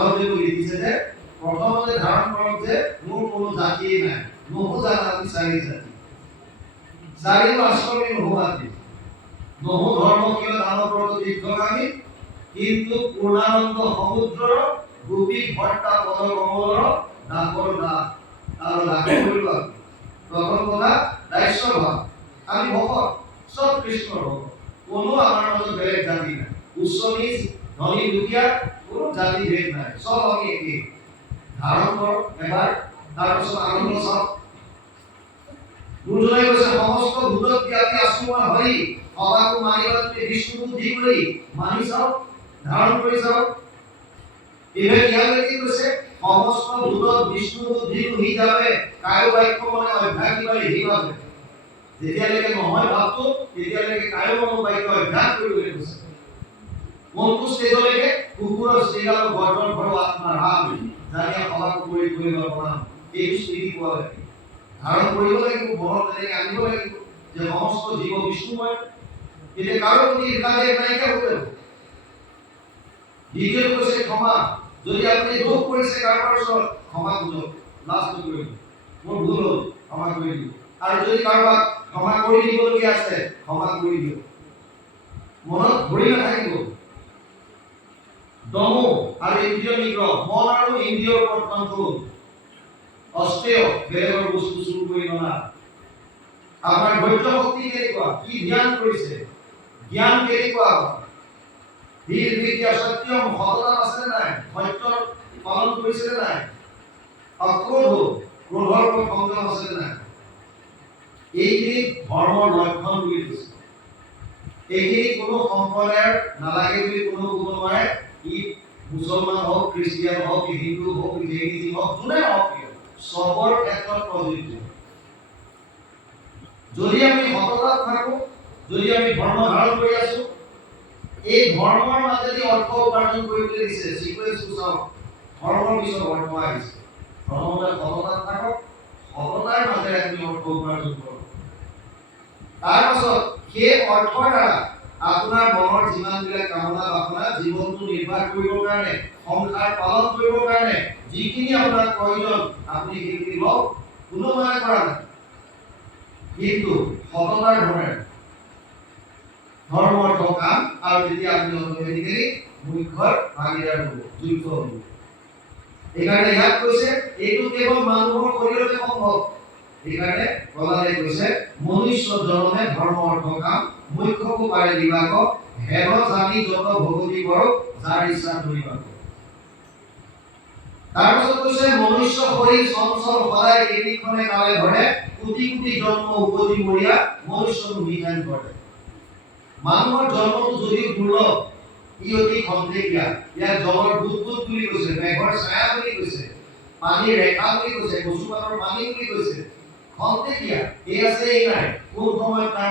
মাধৱদেৱে লিখিছে যে প্ৰথমতে ধাৰণ কৰক যে মোৰ কোনো জাতিয়ে নাই, নহু জাতি চাৰি জাতি, চাৰি আশ্ৰমী নহু জাতি, নহু ধৰ্মশীল দানৱব্ৰত দীৰ্ঘগামী, কিন্তু পূৰ্ণানন্দ সমুদ্ৰৰ গোপী ভট্টা পদ কমলৰ দাসৰ দাস আৰু দাসৰ কৰিব। প্ৰথম কথা দাস্য ভাৱ, আমি ভকত, সব কৃষ্ণৰ ভকত, কোনো আমাৰ মাজত বেলেগ জাতি নাই, উচ্চ নিচ ধনী দুখীয়া কোনো জাতি ভেদ নাই, সব আমি একে। ধাৰণ কৰক এবাৰ, তাৰপিছত আনন্দ চাওক। গুৰুজনাই কৈছে সমস্ত ভূতত ব্যাপী আছো মই হৰি, সবাকো মানিবাতে বিষ্ণু বুদ্ধি কৰি, মানি চাওক, ধাৰণ কৰি চাওক। এইভাবে ইয়ালৈকে কৈছে সমস্ত ভূতত বিষ্ণু বুদ্ধি হৈ যাবে, কায় বাক্য মনে অভ্যাস কিবাই হি ভাবে। যেতিয়ালৈকে নহয় ভাবটো তেতিয়ালৈকে কায় মন বাক্য অভ্যাস কৰিবলৈ কৈছে। কোনটো ষ্টেজলৈকে? কুকুৰৰ ষ্টেজৰ গৰ্দন ভৰো আত্মাৰ হাম, জানিয়া সবাকো কৰি কৰিব প্ৰমাণ। এই স্থিতি পোৱা লাগে, ধাৰণ কৰিব লাগিব, মনত তেনেকৈ আনিব লাগিব যে সমস্ত জীৱ বিষ্ণুময়। এতিয়া কাৰো প্ৰতি ঈৰ্ষা নাইকিয়া হৈ যাব। দ্বিতীয় কৈছে ক্ষমা, যদি আপুনি দোষ কৰিছে কাৰোবাৰ ওচৰত ক্ষমা খুজক, লাজ নকৰিব, মোৰ ভুল হ'ল ক্ষমা কৰি দিয়ক। আৰু যদি কাৰোবাক ক্ষমা কৰি দিবলগীয়া আছে ক্ষমা কৰি দিয়ক, মনত ধৰি নাথাকিব। দমো আৰু ইন্দ্ৰিয় নিগ্ৰহ, মন আৰু ইন্দ্ৰিয়ৰ ওপৰত কণ্ট্ৰল, অস্তেয় বেলেগৰ বস্তু চুৰ কৰি ননা। আপোনাৰ ধৈৰ্য শক্তি কেনেকুৱা, কি ধ্যান কৰিছে, জ্ঞান কেনেকুৱা, বীৰ বিদ্যা সত্যম সততা আছে নাই, সত্যৰ পালন কৰিছে নাই, অক্ৰোধ ক্ৰোধৰ ওপৰত সংযম আছে নাই। এইখিনি ধৰ্মৰ লক্ষণ বুলি কৈছে। এইখিনি কোনো সম্প্ৰদায়ৰ নালাগে বুলি কোনো ক'ব নোৱাৰে। ই মুছলমান হওক, খ্ৰীষ্টিয়ান হওক, হিন্দু হওক, জৈনিজি হওক, যোনে হওক, সবৰ ক্ষেত্ৰত প্ৰযোজ্য। যদি আমি সততাত থাকো, যদি আমি ধৰ্ম ধাৰণ কৰি আছো, এই ধৰ্মৰ মাজেদি অৰ্থ উপাৰ্জন কৰিবলৈ দিছে। সিকুৱেন্সটো চাওক, ধৰ্মৰ পিছত অৰ্থ আহিছে। প্ৰথমতে সততাত থাকক, সততাৰ মাজেৰে আপুনি অৰ্থ উপাৰ্জন কৰক। তাৰপাছত সেই অৰ্থৰ দ্বাৰা আপোনাৰ মনৰ যিমানবিলাক কামনা বাসনা জীৱনটো নিৰ্বাহ কৰিবৰ কাৰণে, সংসাৰ পালন কৰিবৰ কাৰণে যিখিনি আপোনাৰ প্ৰয়োজন আপুনি সেইখিনি লওক, কোনো মানা কৰা নাই। কিন্তু সততাৰ ধৰণে ধৰ্ম অৰ্থ কাম, আৰু যেতিয়া আপুনি অট'মেটিকেলি মুখ্যৰ ভাগিদাৰ হ'ব, যুক্ত হ'ব। এইকাৰণে ইয়াত কৈছে এইটো কেৱল মানুহৰ শৰীৰতে সম্ভৱ। এইকাৰণে প্ৰহ্লাদে কৈছে মনুষ্য জনমে ধৰ্ম অৰ্থ কাম, মুখ্যকো পাৰে দিবাক, হেৰ জানি যত ভগতি কৰক, যাৰ ইচ্ছা ধৰিবাক। তাৰপিছত কৈছে মনুষ্য শৰীৰ চঞ্চল সদায় কেইদিনখনে কালে ধৰে, কোটি কোটি জন্ম উপজি মৰিয়া মনুষ্য নিধান কৰে। মানুহৰ জন্মটো যদিও দুৰ্লভ, ই অতি খন্তেকীয়া। ইয়াক জলৰ বুদবুদ বুলি কৈছে, মেঘৰ ছায়া বুলি কৈছে, পানীৰ ৰেখা বুলি কৈছে, কচুপাতৰ পানী বুলি কৈছে। খন্তেকীয়া, এই আছে এই নাই, কোন সময়ত তাৰ